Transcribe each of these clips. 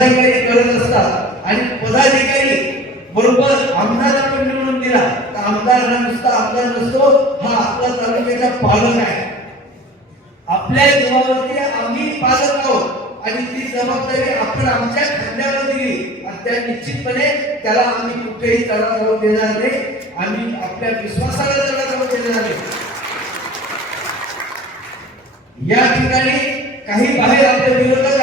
करत असतात. आणि पदाधिकारी बरोबर आमदार पण निवडून दिला तर आमदार हा नुसता आमदार नसतो हा आपला तालुक्याचा पालक आहे. आपल्या जीवावरती आम्ही पालक आहोत. आणि ती जबाबदारी आपण आमच्या खांद्यावर दिली आणि त्या निश्चितपणे त्याला आम्ही कुठेही तडाखा देणार नाही. आम्ही आपल्या विश्वासाला तडाखा देणार नाही. या ठिकाणी काही बाहेर आपले विरोधक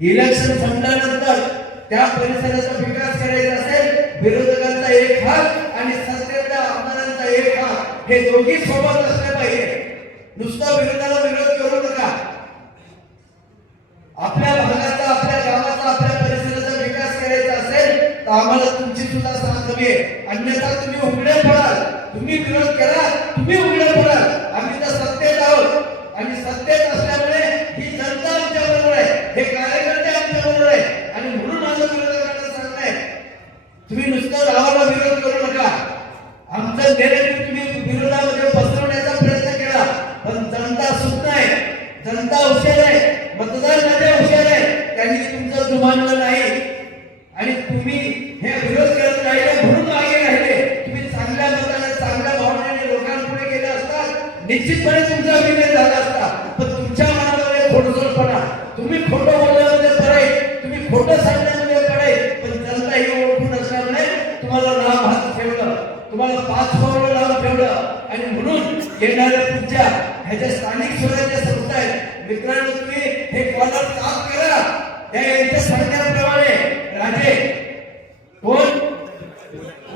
इलेक्शन संपल्यानंतर त्या परिसराचा विकास करायचा असेल विरोधकांचा एक हात आणि सत्तेचा आमदारांचा एक हात हे दोघी सोबत असले पाहिजे. नुसता विरोधाला विरोध करू नका. आपल्या भागाचा आपल्या गावाचा आपल्या परिसराचा विकास करायचा असेल तर आम्हाला तुमची सुद्धा साथ हवी आहे. अन्यथा तुम्ही उघडे पडाल. तुम्ही विरोध करा तुम्ही उघडे पडाल आम्ही तर सत्तेत आहोत आणि सत्तेत असल्यामुळे ही जनता आमच्या बरोबर आहे हे कार्यकर्ते आमच्या बरोबर आहे आणि म्हणून माझं विरोधकांना सांगणं आहे तुम्ही नुसतं रावाला विरोध करू नका आमचं नेरेटिव्ह तुम्ही विरोधामध्ये पसरवण्याचा प्रयत्न केला पण जनता सुद्धा आहे जनता हुशार आहे मतदार माझे हुशार आहे त्यांनी तुमचं जुमानलं नाही आणि तुम्ही हे विरोध करत राहिले म्हणून मागे राहिले. तुम्ही चांगल्या मताने चांगल्या भावनेने लोकांपुढे गेले असतात निश्चितपणे तुमचा विजय झाला असता. पण तुमच्या मनामध्ये खोडसोडपणा. तुम्ही खोटं बोलण्यामध्ये पडे तुम्ही खोटं सांगण्यामध्ये पडे पण जनता हे ओळखून असल्यामुळे तुम्हाला लांब हात ठेवलं तुम्हाला पाच पावलं लांब ठेवलं आणि म्हणून येणाऱ्या पुढच्या ह्याच्या स्थानिक स्वराज्य संस्था आहेत मित्रांनो तुम्ही हे कॉलर साफ करा? त्या यांच्या सांगण्याप्रमाणे राजे. कोण?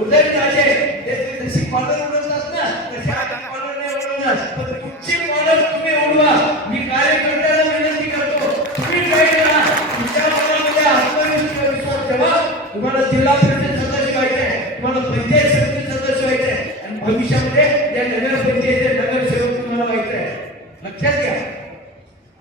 उदय राजे. ते जशी कॉलर उडवतात ना तशा कॉलरने उडवणार पण तुमची कॉलर तुम्ही उडवा. मी कार्यकर्त्याला विनंती करतो. तुम्ही काय करा. तुमच्या मनामध्ये आत्मविश्वास विश्वास ठेवा. तुम्हाला जिल्हा परिषद सदस्य व्हायचे आहे. तुम्हाला पंचायत समिती सदस्य व्हायचे आहे. आणि भविष्यामध्ये या नगर पंचायतीचे नगरसेवक तुम्हाला व्हायचे आहे. लक्षात घ्या.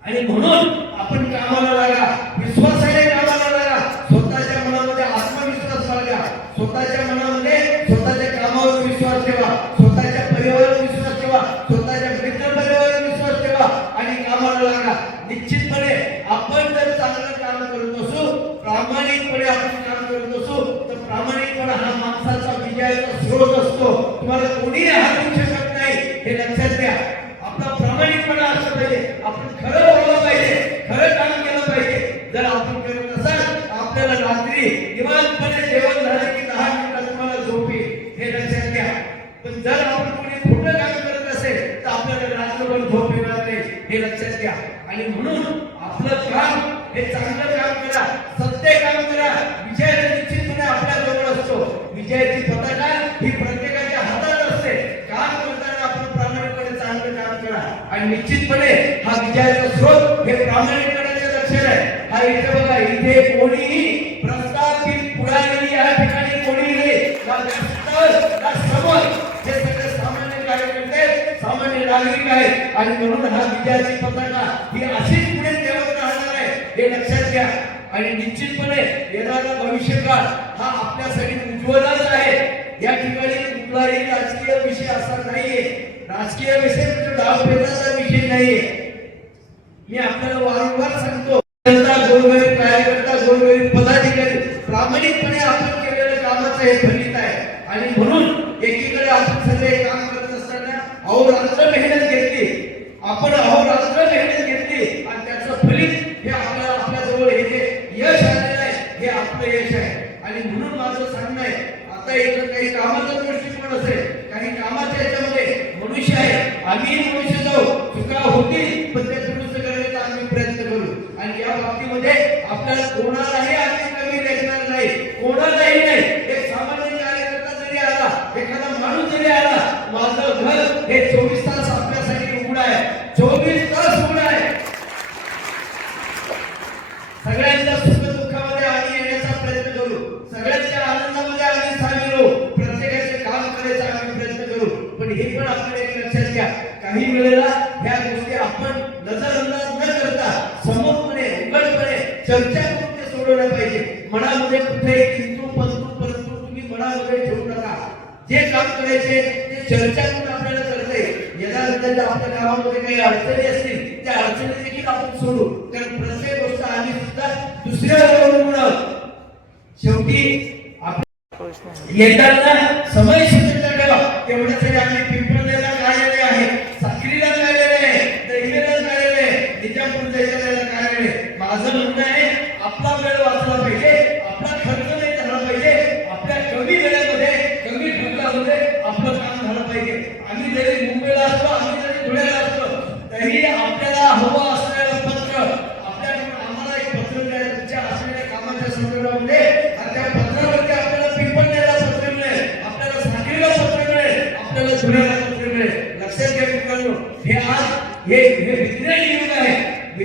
आणि म्हणून आपण कामाला लागा विश्वासाने कामाला लागा स्वतःच्या मनामध्ये आत्मविश्वास बाळगा स्वतःच्या मनामध्ये स्वतःच्या कामावर विश्वास ठेवा स्वतःच्या परिवारावर विश्वास ठेवा स्वतःच्या मित्र परिवारावर विश्वास ठेवा आणि कामाला लागा निश्चितपणे आपण जर चांगलं काम करत असू प्रामाणिकपणे आपण काम करत असू तर प्रामाणिकपणा हा माणसाचा विजयाचा स्रोत असतो तुम्हाला कोणीही हरवू शकत नाही हे लक्षात घ्या आपला प्रामाणिकपणा असलं पाहिजे आपण खरं बोललं पाहिजे खरं काम केलं पाहिजे जर आपण करत असाल तर आपल्याला रात्री निवांतपणे जेवण झालं की दहा मिनिटात तुम्हाला झोप येईल हे लक्षात घ्या पण जर आपण कोणी खोटं काम करत असेल तर आपल्याला रात्रभर झोप येणार नाही हे लक्षात घ्या आणि म्हणून आपलं काम हे चांगलं काम करा सत्य काम करा विजय निश्चितपणे आपल्या जवळ असतो विजयाची पताका ही प्रत्येकाच्या हातात असते काम करताना आपण प्रामाणिकपणे चांगलं काम करा. आणि निश्चितपणे हा विजयाचा स्रोत हे प्रामाणिकपणाचे लक्षण आहे. हा इथे बघा इथे कोणीही प्रस्थापित पुढारी या ठिकाणी कोणी समोर जे सगळे सामान्य कार्यकर्ते सामान्य नागरिक आहेत. आणि म्हणून हा विजयाची पताका ही अशीच पुढे देवत राहणार आहे हे लक्षात घ्या. आणि निश्चितपणे येणारा भविष्यकाळ हा आपल्यासाठी उज्ज्वलच आहे. या ठिकाणी कुठलाही राजकीय विषय असा नाही राजकीय विषय म्हणजे डाव डावपेचाचा विषय नाहीये. मी आपल्याला वारंवार सांगतो जनता गोरगरीब कार्यकर्ता गोरगरीब पदाधिकारी प्रामाणिकपणे आपण केलेल्या कामाचं हे फलित आहे आणि म्हणून एकीकडे आपण सगळे काम करत असताना अहोरात्र मेहनत घेतली आपण अहोरात्र मेहनत घेतली आणि त्याचं फलित हे आपल्याला आपल्याजवळ हे जे यश आलेलं आहे हे आपलं यश आहे आणि म्हणून माझं सांगणं आहे आता इथं काही कामाचा दृष्टिकोन असेल काही कामाच्या याच्यामध्ये मनुष्य आहे आम्ही मनुष्य जाऊ चुका होतील पण ते दुरुस्त करण्याचा आम्ही प्रयत्न करू आणि एखादा माणूस जरी आला माझं घर हे चोवीस तास आपल्यासाठी उघड आहे चोवीस तास उघड आहे सगळ्यांच्या सुख दुःखामध्ये आम्ही येण्याचा प्रयत्न करू सगळ्यांच्या आनंदामध्ये आम्ही सामील होऊ प्रत्येकाचे काम करायचा आम्ही प्रयत्न करू पण हे पण आपल्याला एक लक्षात घ्या काही वेळेला ह्या गोष्टी आपण नजरअंदाज न करता समोरपणे उघडपणे चर्चा करून ते सोडवल्या पाहिजे. मनामध्ये कुठेही किंतु परंतु परंतु तुम्ही मनामध्ये ठेवू नका. जे काम करायचे ते चर्चा करून आपल्याला करता येईल. आपल्या कामामध्ये काही अडचणी असतील त्या अडचणी देखील आपण सोडू. कारण प्रत्येक गोष्ट आम्ही सुद्धा दुसऱ्यावर अवलंबून शेवटी येताना समय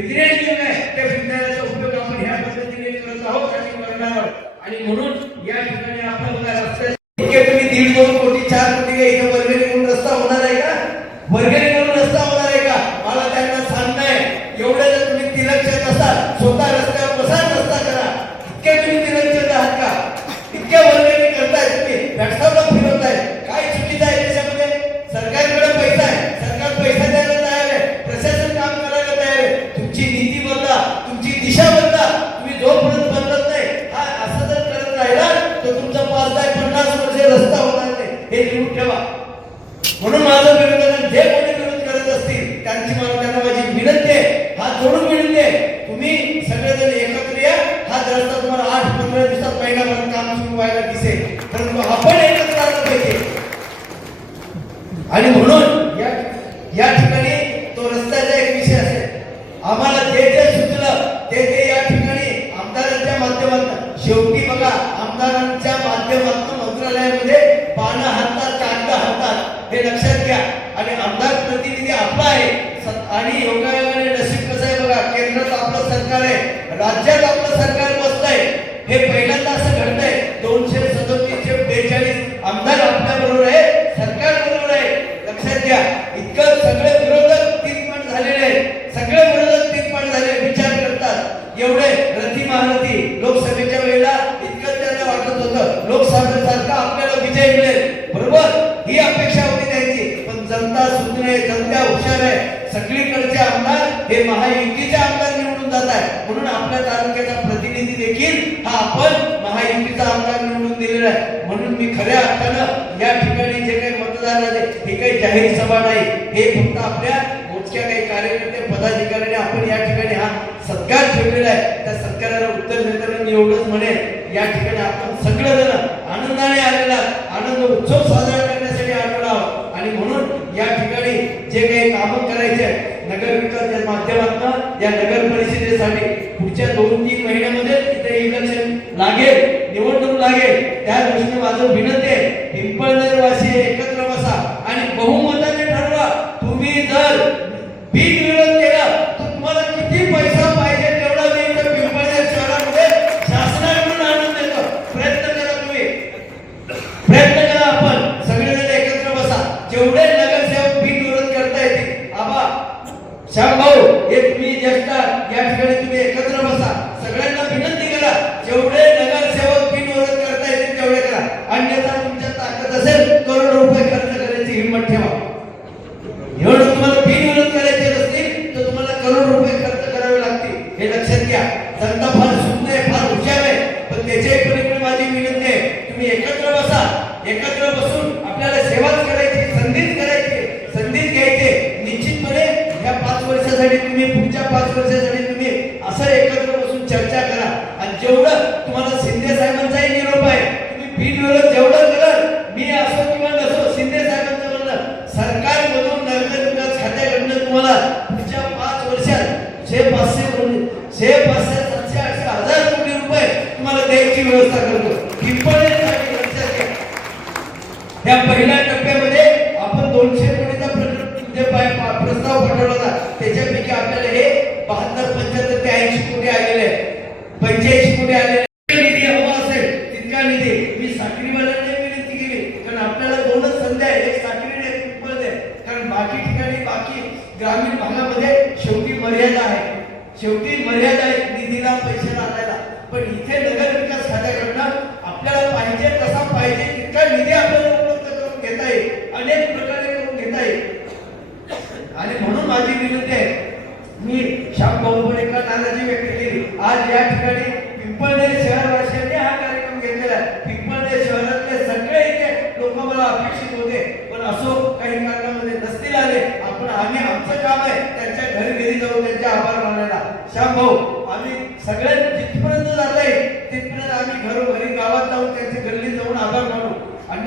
iglesia. पंधरा काम सुरू व्हायला दिसेल. परंतु आपण एकत्र आलं पाहिजे. आणि म्हणून या या ठिकाणी तो रस्त्याचा एक विषय असेल. आम्हाला जे जे सुचलं ते ते या ठिकाणी आमदारांच्या माध्यमातून. शेवटी बघा आमदारांच्या माध्यमातून मंत्रालयामध्ये पानं हातात कागद हातात हे लक्षात घ्या. आणि आमदार प्रतिनिधी आपला आहे. आणि योगायोगाने नशीब कसं आहे बघा केंद्रात आपलं सरकार आहे. राज्यात आपलं सरकार बसलंय. हे पहिल्यांदा असं घडतंय. दोनशे सदतीसशे बेचाळीस आमदार आपल्या बरोबर आहे सरकार बरोबर आहे लक्षात घ्या इतकं सगळे विरोधक तीनपट झालेले आहेत. सगळे विरोधक तीनपट झाले विचार करतात. एवढे रथी महारथी लोकसभेच्या वेळेला इतकं त्यांना वाटत होतं. लोकसभेसारखा आपल्याला विजय मिळेल. बरोबर? ही अपेक्षा होती त्यांची. पण जनता सुधरे जनता हुशार आहे. सगळीकडचे आमदार हे महायुतीचे आमदार निवडून जात आहे म्हणून आपल्या तालुक्याचा प्रतिनिधी देखील हा आपण महायुतीचा आमदार निवडून दिलेला आहे. म्हणून मी खऱ्या अर्थानं या ठिकाणी जे काही मतदार आले हे काही जाहीर सभा नाही. हे फक्त आपल्या मोजक्या काही कार्यकर्ते पदाधिकाऱ्याने आपण या ठिकाणी हा सत्कार ठेवलेला आहे. त्या सत्काराला उत्तर देताना मी एवढंच म्हणेन या ठिकाणी आपण सगळेजण आनंदाने आलेला आनंद उत्सव साजरा करण्यासाठी आलेलो आहोत. आणि म्हणून या ठिकाणी जे काही कामं करायचे नगर विकास माध्यमातून या नगर परिषदेसाठी पुढच्या दोन तीन महिन्यामध्ये तिथे इलेक्शन लागेल निवडणूक लागेल. त्या दृष्टीने माझं विनंती आहे पिंपळनेरवासी एकत्र बसा आणि बहुमत या पहिल्या टप्प्यामध्ये आपण दोनशे कोटीचा म्हणजे प्रस्ताव पाठवला होता. त्याच्यापैकी आपल्याला हे बहात्तर पंच्याहत्तर ते ऐंशी भाऊवर व्यक्त केली. आज या ठिकाणी पिंपळनेर शहरवासियांनी हा कार्यक्रम घेतलेला आहे. पिंपळनेर शहरातले सगळे इथे लोक मला अपेक्षित होते. पण असो काही कारणामध्ये नसतील आले. आपण आम्ही आमचं काम आहे त्यांच्या घरी घरी जाऊन त्यांचे आभार मानायला. श्याम भाऊ आम्ही सगळ्यात जिथपर्यंत जात आहे तिथपर्यंत आम्ही घरोघरी गावात जाऊन त्यांची गल्ली जाऊन आभार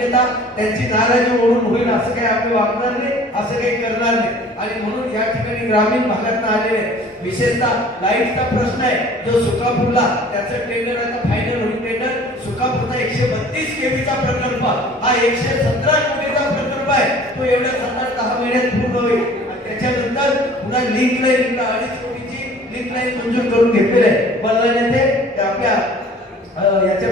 अन्यथा त्यांची नाराजी ओढून होईल असं काही आम्ही वागणार नाही असं काही करणार नाही. आणि म्हणून या ठिकाणी ग्रामीण भागात आलेले विशेषतः लाईटचा प्रश्न आहे जो सुकापूरला त्याचं टेंडर आता फायनल होईल टेंडर सुकापूरचा एकशे बत्तीस केबीचा प्रकल्प हा एकशे सतरा कोटीचा प्रकल्प आहे. तो एवढ्या सात दहा महिन्यात पूर्ण होईल. आणि त्याच्यानंतर पुन्हा लिंक लाईन अडीच कोटीची लिंक लाईन मंजूर करून घेतलेली आहे. बल्लाने ते आपल्या याच्या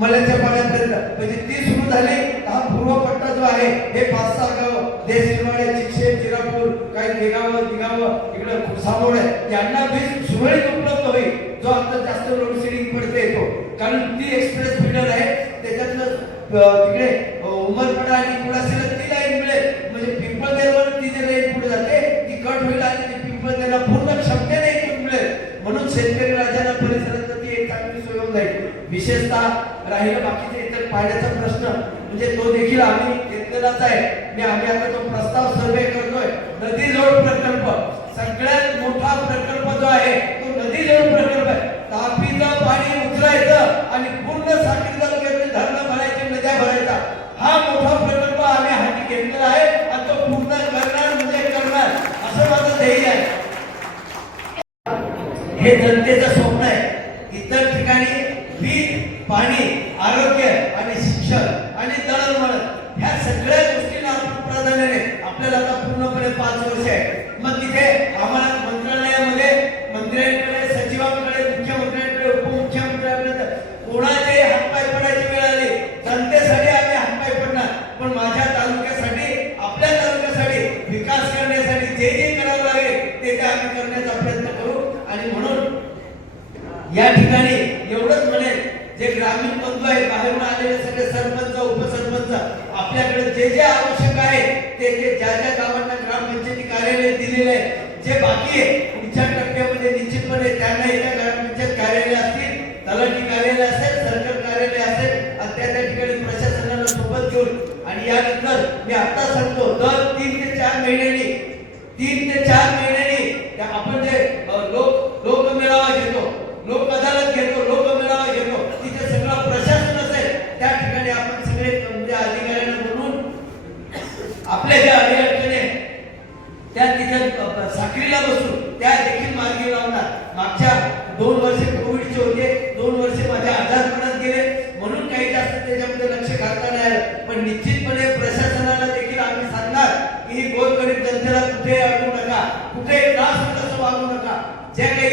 याच्यापर्यंत मल्याच्या पाण्यापर्यंत म्हणजे ती सुरू झाली. हा पूर्व पट्टा जो आहे हे पाच सहा गाव देश चिक्षे जिरापूर काही निगाव निगाव इकडे सामोड आहे. यांना वीज सुरळीत उपलब्ध होईल जो आता जास्त लोड शेडिंग पडते येतो कारण ती एक्सप्रेस फीडर आहे त्याच्यातलं तिकडे अं, उमरपाडा आणि कुडासेला ती लाईन मिळेल. म्हणजे पिंपळनेरवर ती जी लाईन पुढे जाते ती कट होईल आणि ती पिंपळनेरला पूर्ण क्षमतेने इथून मिळेल. म्हणून शेतकरी राजाला परिसरात ती एक चांगली सोय होऊन जाईल विशेषतः राहिलं बाकीचे इतर पाण्याचा प्रश्न. म्हणजे तो देखील आम्ही घेतलेलाच आहे. मी आम्ही आता तो प्रस्ताव सर्वे करतोय. नदी जोड प्रकल्प. सगळ्यात मोठा प्रकल्प जो आहे तो नदी जोड प्रकल्प आहे. तापीचं पाणी उचलायचं आणि पूर्ण साखर तालुक्यातली धरणं भरायचे नद्या भरायचा. हा मोठा प्रकल्प आम्ही हाती घेतलेला आहे आणि तो पूर्ण करणार म्हणजे करणार. असं माझं ध्येय आहे. हे जनतेचं स्वप्न आहे. इतर ठिकाणी पाणी आरोग्य आणि शिक्षण आणि दळणवळण ह्या सगळ्या गोष्टींना प्राधान्याने आपल्याला आता पूर्णपणे पाच वर्ष आहे. मग तिथे आम्हाला मंत्रालयामध्ये मंत्र्यांकडे सचिवांकडे मुख्यमंत्र्यांकडे उपमुख्यमंत्र्यांकडे कोणाचे हातपाय पडायची वेळ आली? जनतेसाठी आम्ही हातपाय पडणार. पण माझ्या तालुक्यासाठी आपल्या तालुक्यासाठी विकास करण्यासाठी जे जे करावं लागेल ते ते आम्ही करण्याचा प्रयत्न करू. आणि म्हणून या ठिकाणी एवढंच म्हणेल जे ग्रामीण बंधू आहेत बाहेरून आलेले सगळे सरपंच उपसरपंच आपल्याकडे जे जे आवश्यक आहे ते ते ज्या ज्या गावांना ग्रामपंचायती कार्यालय दिलेले आहे जे बाकी आहे पुढच्या टप्प्यामध्ये निश्चितपणे त्यांना एका ग्रामपंचायत कार्यालय असतील तलाठी कार्यालय असेल सरकार कार्यालय असेल आणि त्या त्या ठिकाणी प्रशासनाला सोबत घेऊन आणि यानंतर मी आता सांगतो दर तीन ते चार महिन्यांनी तीन ते चार महिन्यांनी आपण जे लोक लोक लोकमेळावा घेतो लोक अदालत घेतो ಜೆ